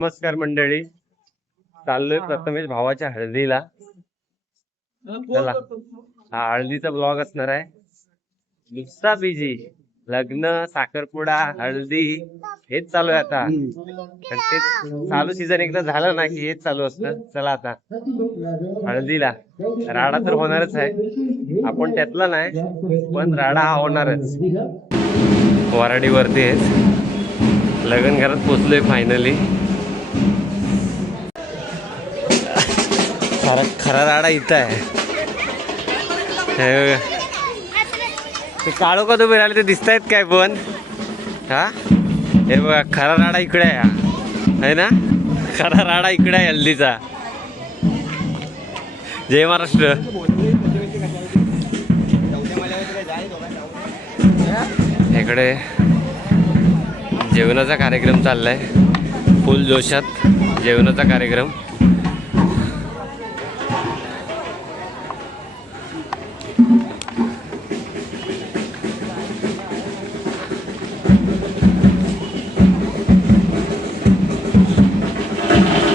नमस्कार मंडळी, चाललोय प्रथमेश भावाच्या हळदीला. चला, हा हळदीचा ब्लॉग असणार आहे. नुसता बिझी, लग्न, साखरपुडा, हळदी हेच चालू आहे आता. ते चालू सीझन एकदा झालं ना की हेच चालू असतं. चला आता हळदीला. राडा तर होणारच आहे, आपण त्यातला नाही, पण राडा हा होणारच. वराडीवरती लग्न घरात पोचलोय फायनली. खरा राडा इथं आहे. ते काळो का तुम्ही राहिले ते दिसतायत काय पण? हा, हे बघा, खरा राडा इकडे आहे ना. खरा राडा इकडे आहे हल्दीचा. जय महाराष्ट्र. इकडे जेवणाचा कार्यक्रम चाललाय, फुल जोशात जेवणाचा कार्यक्रम.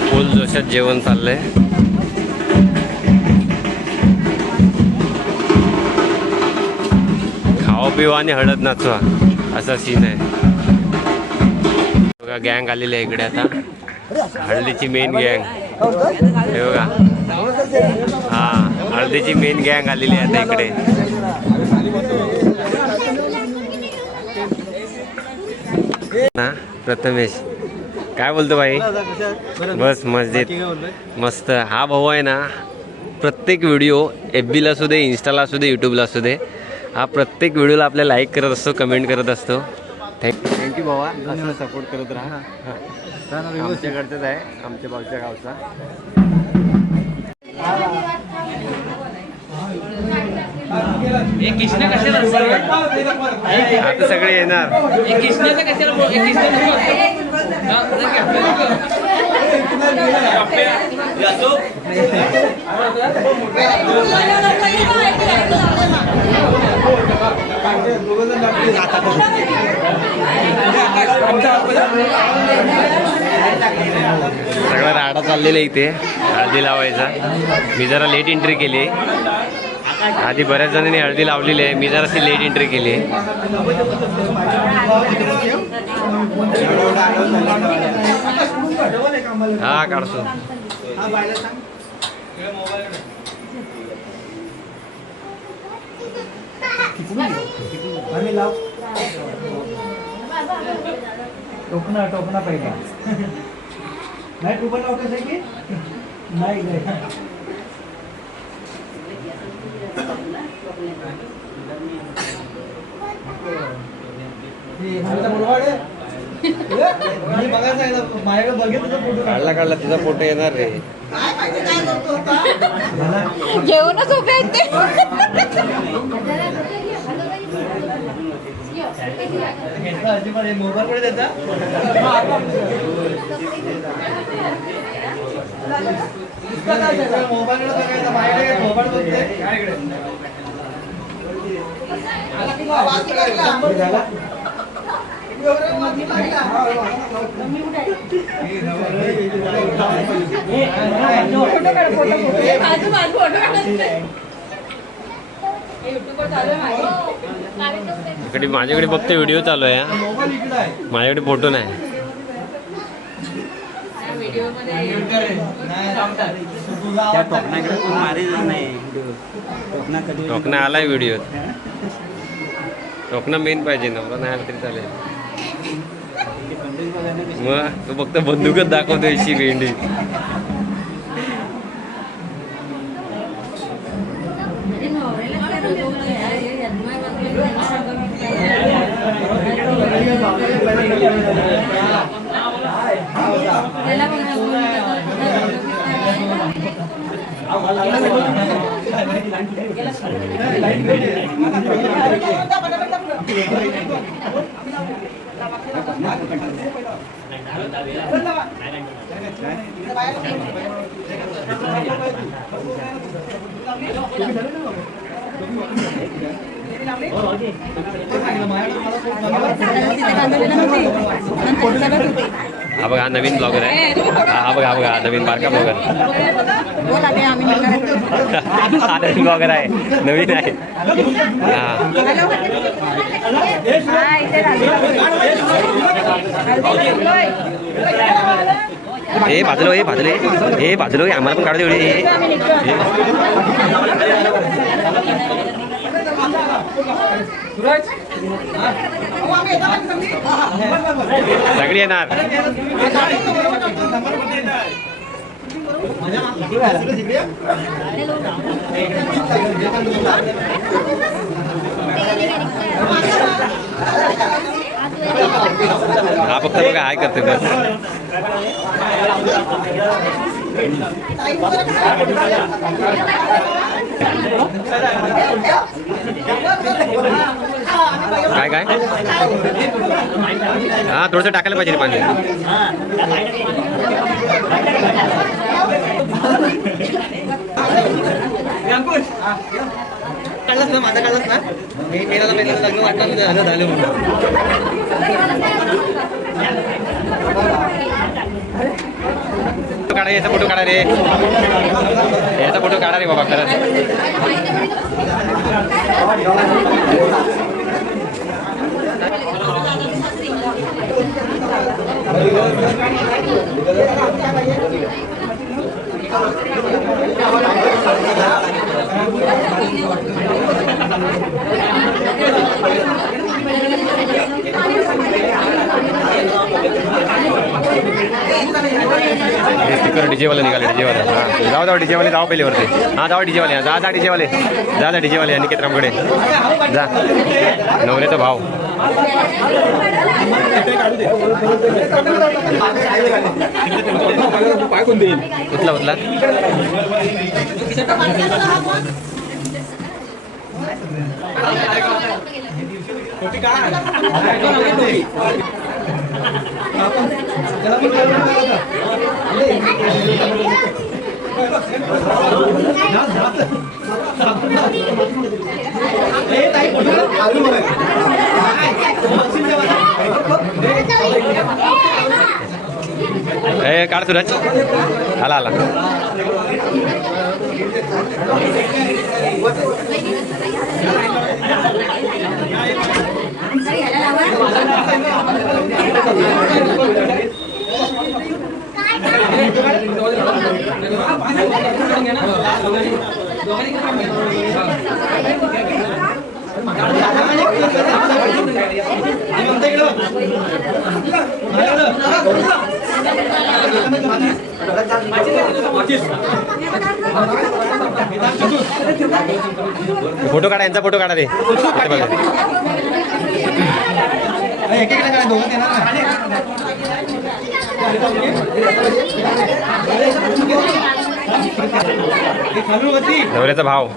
फुल जोशात जेवण चाललंय. खावा पिवा आणि हळद नाचवा असा सीन आहे. बघा, गँग आलेली आहे इकडे आता, हळदीची मेन गँग. हे बघा, हा, हळदीची मेन गँग आलेली आहे आता इकडे. ना प्रथमेश काय बोलतो भाई? बस मस्जिद मस्त. हा भाऊ आहे ना, प्रत्येक व्हिडिओ FB ला असू दे, इंस्टाला असू दे, यूट्यूबला असू दे, हा प्रत्येक व्हिडिओला आपल्या लाईक करत असतो, कमेंट करत असतो. थँक्यू भावा, असं सपोर्ट करत राहा. आमच्याकडचंच आहे, आमच्या भाऊच्या गावचा. आता सगळे येणार. सगळा राडा चाललेला इथे हळदी लावायचा. मी जरा लेट एंट्री केली. आधी बऱ्याच जणांनी हळदी लावलेली आहे, मी जराशी लेट एंट्री केली. हा, काढतो. टोकना पाहिजे नाही. टोपण लावते की नाही काढला तुझा फोटो येणार रे. जेवणच उभे आहेत ते. मोबाईल कडे त्याचा मोबाईल बघायचा. माझ्याकडे मोबाईल बघते. इकडे माझ्याकडे फक्त व्हिडिओ चालू आहे, माझ्याकडे फोटो नाही. टोकना आलाय व्हिडिओ. टोकना मेन पाहिजे, नवरा नाही आला तरी चालेल. मग तो फक्त बंदूकच दाखवतोय, शी भेंडी. माझ्याकडे हा बघा, हा नवीन ब्लॉगर आहे. हा बघा, हा बघा, हा नवीन बारका ब्लॉगर. बोला ते आम्ही हा नवीन ब्लॉगर आहे, नवीन आहे. हा हे भाजलो, हे भाजले, हे भाजलो, आम्हाला पण काढू एवढे. सगळी येणार. हा फक्त बघा हाय करते बस. काय काय हा थोडंसं टाकायला पाहिजे पाणी. काढलास ना, माझा काढलास ना. मी मेलाला पहिल्यांदा लग्न वाटलं झालं म्हणून. काढा, याचा फोटो काढा रे, याचा फोटो काढा रे बाबा खरंच. स्टिकर डीजेवाले निघाले, डीजेवाले. हां जाऊ जाऊ, डीजेवाले जाऊ पहिले वरती. हां जाऊ डीजेवाले, जा जा डीजेवाले, जा डीजेवाले. अनिकेत रामगडे जा. नवऱ्याचा भाव उतला उतला. काढ सूरज. आला आला. फोटो काढा, यांचा फोटो काढा रे. नवऱ्याचा भाव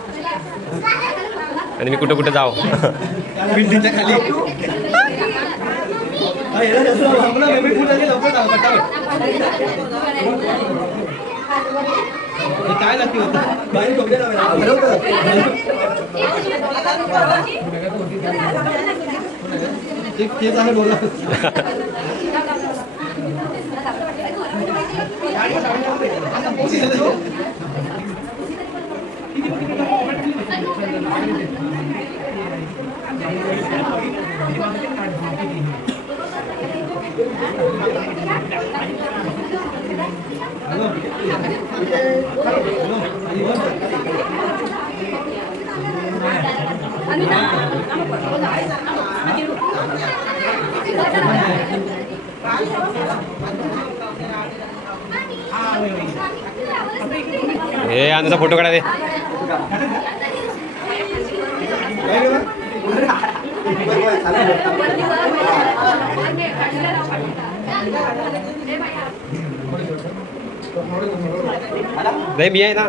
आणि मी कुठं कुठं जाऊ. बिल्डिंगच्या खाली काय लागते बोला. हे आनंदचा फोटो काढा दे. नाही मी आहे ना.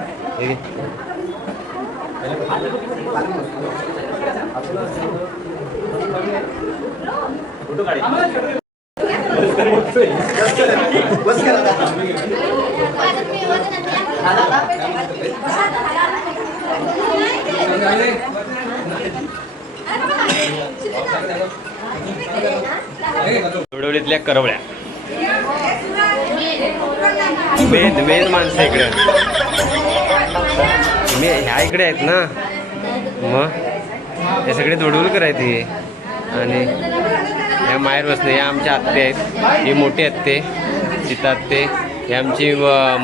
बस करा. डोळीतल्या करवळ्या. मेन माणसं इकडे ह्या इकडे आहेत ना, मग हे सगळे दोडवलकर आहेत हे. आणि ह्या माहेर बसणे, या आमच्या आत्ते आहेत, ही मोठी आत्ते सीता आत्ते, ही आमची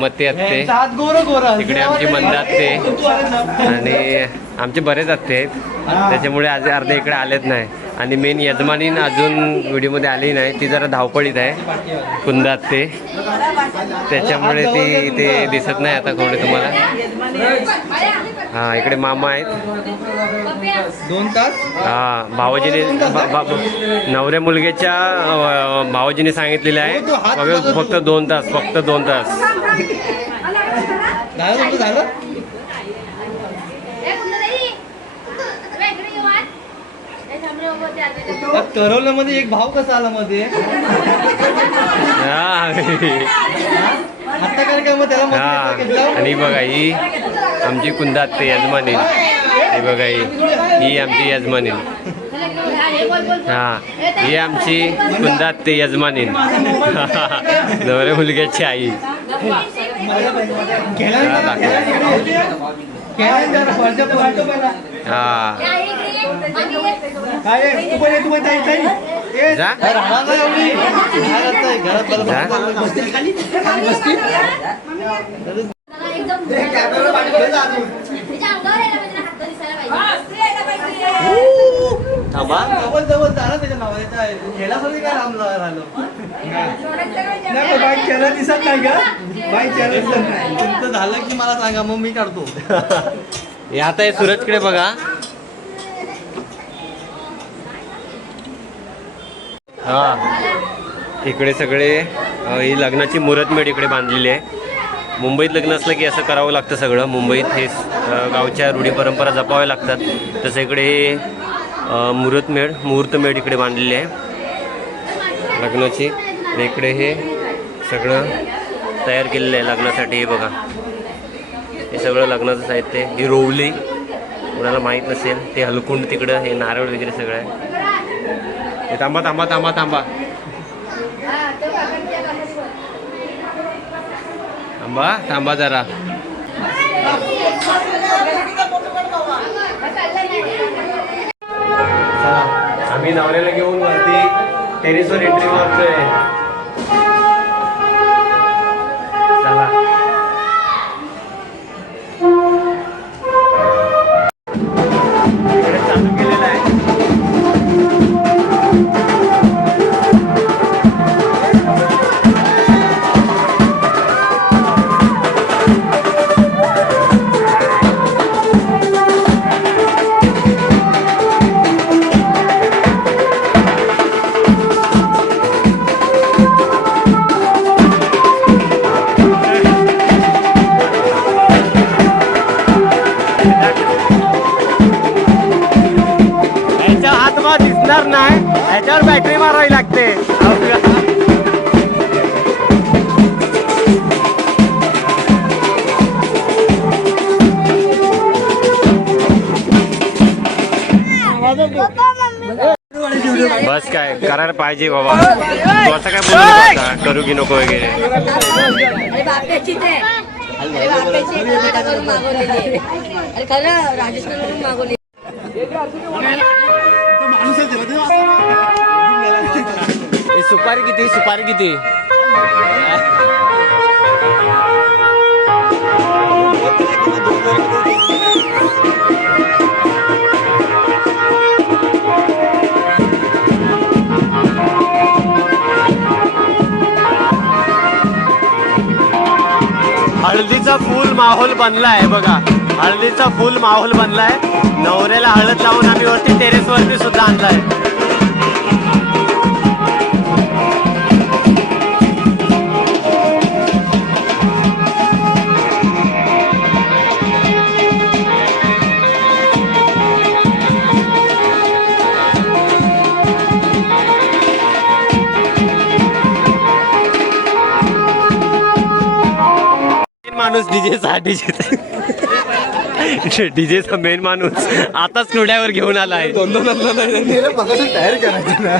मते आत्ते, इकडे आमची मंदा आत्ते आणि आमचे बरेच आत्ते आहेत. त्याच्यामुळे आज अर्धे इकडे आलेच नाही. आणि मेन यजमानीन अजून व्हिडिओमध्ये आली नाही, ती जरा धावपळीत आहे, कुंदा आत्ते, त्याच्यामुळे ती ते दिसत नाही आता कोणी तुम्हाला. हा इकडे मामा आहेत 2 तास. हा भाऊजीने नवऱ्या मुलगीच्या भाऊजीने सांगितलेलं आहे फक्त 2 तास, फक्त 2 तास. झालं करवलं मध्ये एक भाव कसा आला मध्ये आता काय काय मग त्याला हा. आणि बघा ही आमची कुंदा आत्ते यजमानी, ही बघा ही आमची यजमानी, हा ही आमची कुंदा आत्ते यजमानी, नवऱ्या मुलग्याची आई. हा जा जवळ झालं त्याच्या नावाने खेळासाठी काय लांब राहिलो बाईक चेहरा दिसत नाही का, बाईक चेहरा दिसत नाही. तुमचं झालं की मला सांगा, मग मी काढतो. हे आता हे सूरजकडे बघा. हा इकडे सगळे ही लग्नाची मुहूर्तमेढ इकडे बांधलेली आहे. मुंबईत लग्न असलं की असं करावं लागतं सगळं. मुंबईत हे गावच्या रूढी परंपरा जपाव्या लागतात. तसं इकडे हे मुहूर्तमेढ इकडे बांधलेली आहे लग्नाची. आणि इकडे हे सगळं तयार केलेलं आहे लग्नासाठी. हे बघा हे सगळं लग्नाचं साहित्य. ही रोवली कोणाला माहीत नसेल, ते हलकुंड तिकडं, हे नारळ वगैरे सगळं आहे. हे थांबा थांबा थांबा थांबा थांबा थांबा जरा. आम्ही नवऱ्याला घेऊन वरती टेरेसवर एंट्री मारतोय. चला इकडे चालू केलेलं आहे. दिसणार नाही, ह्याच्यावर बॅटरी मारावी लागते. बस काय करायला पाहिजे बाबा. तू असं काय बोलू नका, करू की नको वगैरे. सुपारी किती, सुपारी किती? हळदीचा फुल माहोल बनलाय बघा, हळदीचा फुल माहोल बनलाय. नवऱ्याला हळद लावून आम्ही वरती टेरेस वरती सुद्धा आणलाय. माणूस डीजेचा मेन माणूस आताच नोड्यावर घेऊन आला आहे. तयार करायचं ना.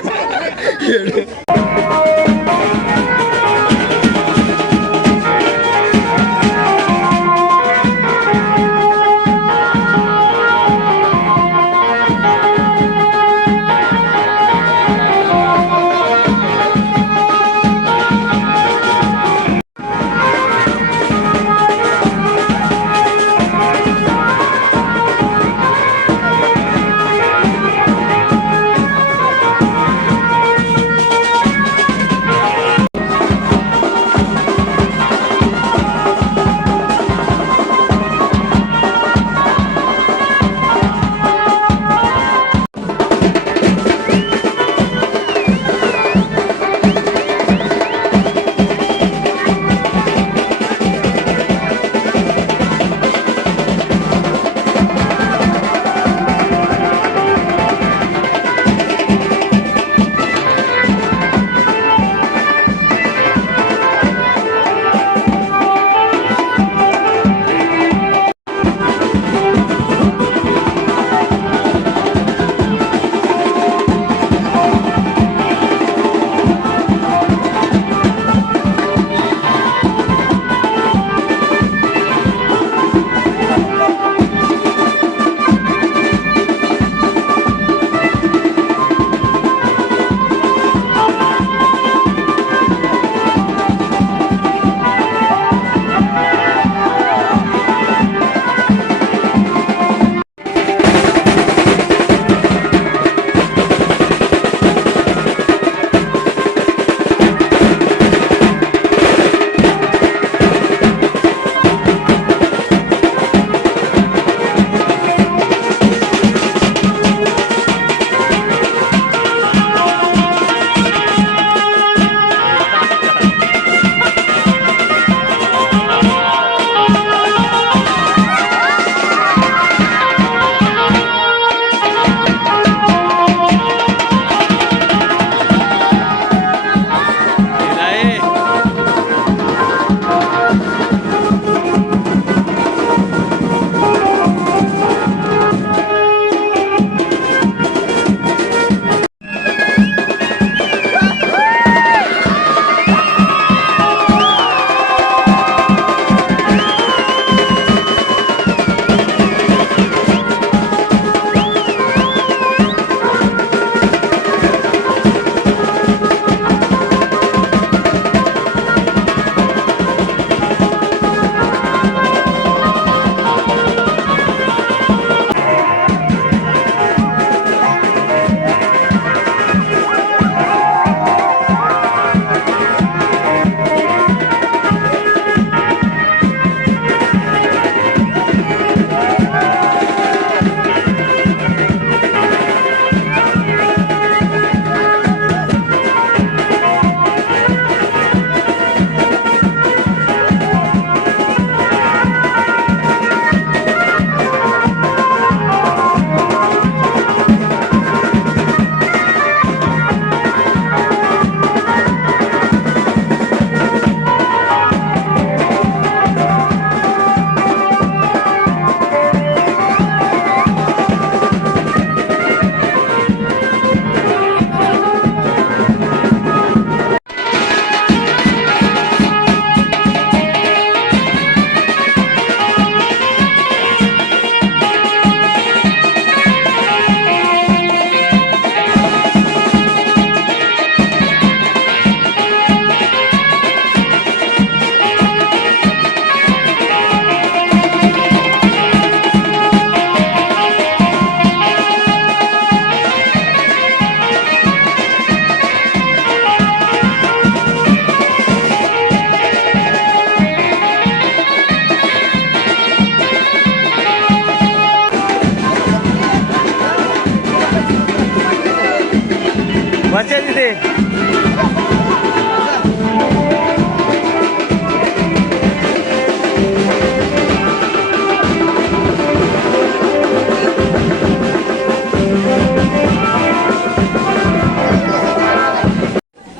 दे.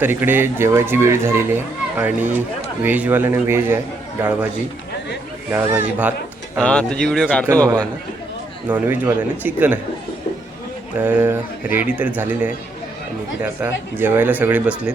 तर इकडे जेवायची वेळ झालेली आहे आणि व्हेजवाल्याने व्हेज आहे, डाळ भाजी भात. हा तुझी व्हिडिओ काढतो बाबा. नॉनव्हेजवाल्याने चिकन आहे. तर रेडी तर झालेले आहे आणि इकडे आता जेवायला सगळे बसलेत.